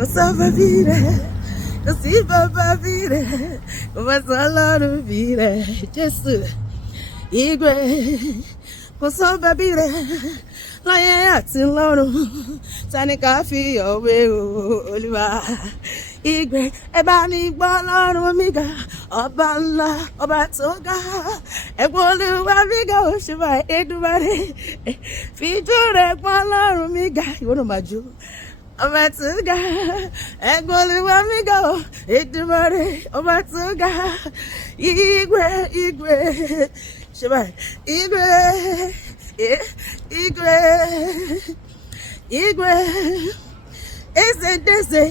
kò sọ́ba bí rẹ̀, kò sí bàbá bí rẹ̀, kò má sọ Ọlọ́run bí rẹ̀, Jésù igwe, kò sọ́ba bí rẹ̀, láyé àti lọ́run, tani ká fi ọ̀wé Olúwa. Igwe, ẹ bá mi gbọ́ Ọlọ́run mi ga, ọba ńlá, ọba tó ga, ẹ gbọ́ Olúwa mi ga, òṣùwà Èdùmàrè, fìjú rẹ̀ gbọ́ Ọlọ́run mi ga, ìwọ náà máa jó. Ọba tó ga, ẹ gbọ́ Olúwa mi ga, Èdùmàrè, ọba tó ga, igwe, igwe, ṣùgbọ́n igwe, igwe, igwe, eze deze,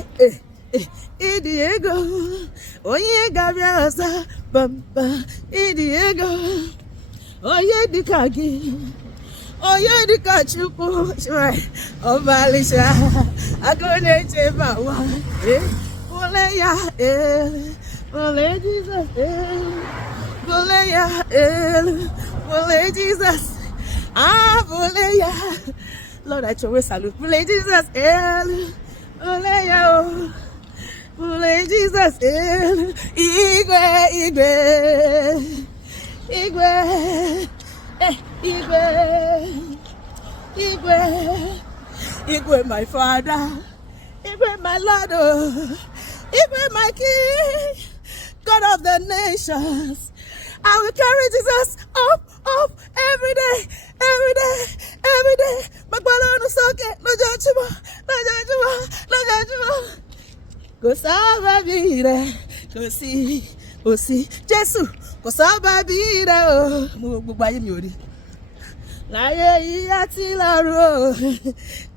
Idiego, onye gabia ọsọ, bamba, Idiego, onye dịka gị, onye dịka Chukwu, ọba Alisha, agụ na-eche ma nwa, bụle ya, bụle Jizọs, bụle ya, bụle Jizọs, bụle ya, Lord, I choose salute, bụle Jizọs, bụle ya, bụle Jizọs, igwe, igwe, igwe, igwe, igwe, igwe, my Father, igwe, my Lord, igwe, my King, God of the nations. I will carry Jesus up every day, every day, every day. Magbalonu soke, lójoojúmọ́, lójoojúmọ́, lójoojúmọ́. Kò sọ́ba bí rẹ̀, kò sí, Jésù, kò sọ́ba bí rẹ̀ o. Mo gbogbo ayé mi ò rí. Láyé yìí àti lọ́run o,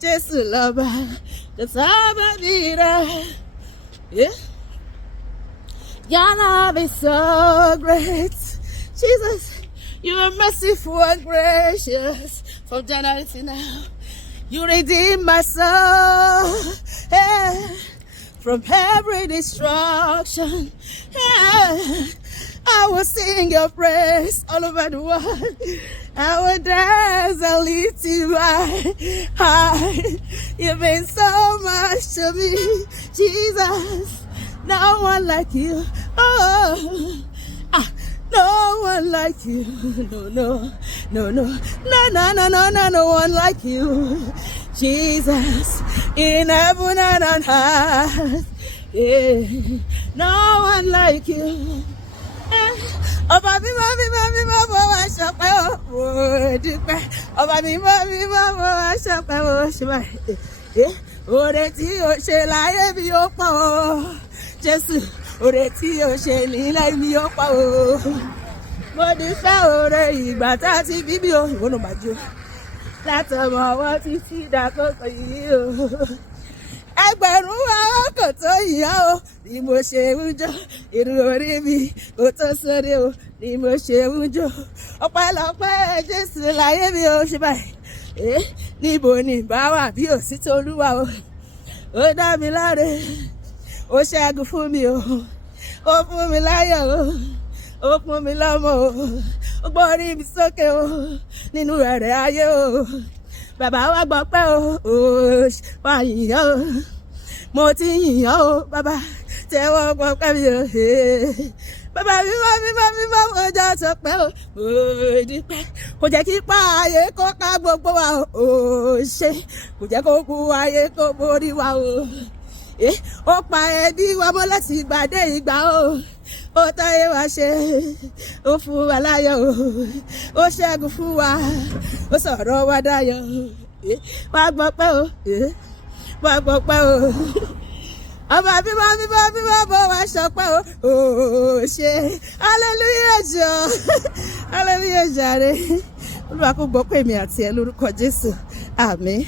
Jésù lọ́ba, kò sọ́ba bí rẹ̀. Yeah. Your love is so great. Jesus, you are merciful and gracious. From January to now, you redeem my soul, from every destruction. I will sing your praise all over the world. I will dance and lift you high. You've been so much to me, Jesus. No one like you. No one like you. No one like you. Jesus, in heaven and on earth. Yeah. No one like you. Ọba mi mọ́ bọ́ wá ṣọpẹ́ o dúpẹ́. Ọba mi mọ́ bọ́ wá ṣọpẹ́ o ṣùgbọ́n oore tí o ṣe láyé mi ó pọ̀ o. Jésù, oore tí o ṣe nílẹ̀ mi ó pọ̀ o. Mo dúpẹ́ oore ìgbà tá a ti bí mi o. Ìwọ náà máa jó. Látọmọ ọwọ́ títí dàkókò yìí o. Ẹgbẹ̀rún ọkọ̀ tó yàn o ni mo ṣe ń jó. Irun orí mi kò tó sórí o ni mo ṣe ń jó. Ọpẹ́lọpẹ́ Jésù láyé mi o ṣe báyìí. Níbo ni ìbá wà bí ò sí t'Olúwa o. Ó dá mi láre, ó ṣẹ́gun fún mi o. Ó fún mi láyọ̀ o, ó fún mi lọ́mọ o. Ó gbórí mi sókè o nínú rẹ̀ ayé o. Bàbá wa gbọ́ pẹ́ o, wá yìnyín o. Mo ti yìnyín o, bàbá tẹ́wọ́ gbọ́ pẹ́ mi o. Bàbá mímọ́ ọjọ́ tó pẹ́ o. Mo dúpẹ́, kò jẹ́ kí pa ayé kó ká gbogbo wa o. Ṣé kò jẹ́ kó kú ayé kó borí wa o. Ó pa ẹbí wa mọ́ láti ìgbà dé ìgbà o. Ó táyé wa ṣe, ó fún wa láyọ̀ o. Ó ṣẹ́gun fún wa, ó sọ̀rọ̀ wa dáyọ̀. Wá gbọ́ pẹ́ o, wá gbọ́ pẹ́ o. Ọba mímọ́ bọ́ wá ṣọpẹ́ o. Ṣe hallelujah jọ, hallelujah jàre. Olúwa kó gbọ́ pé èmi àti ẹ lórúkọ Jésù. Àmín.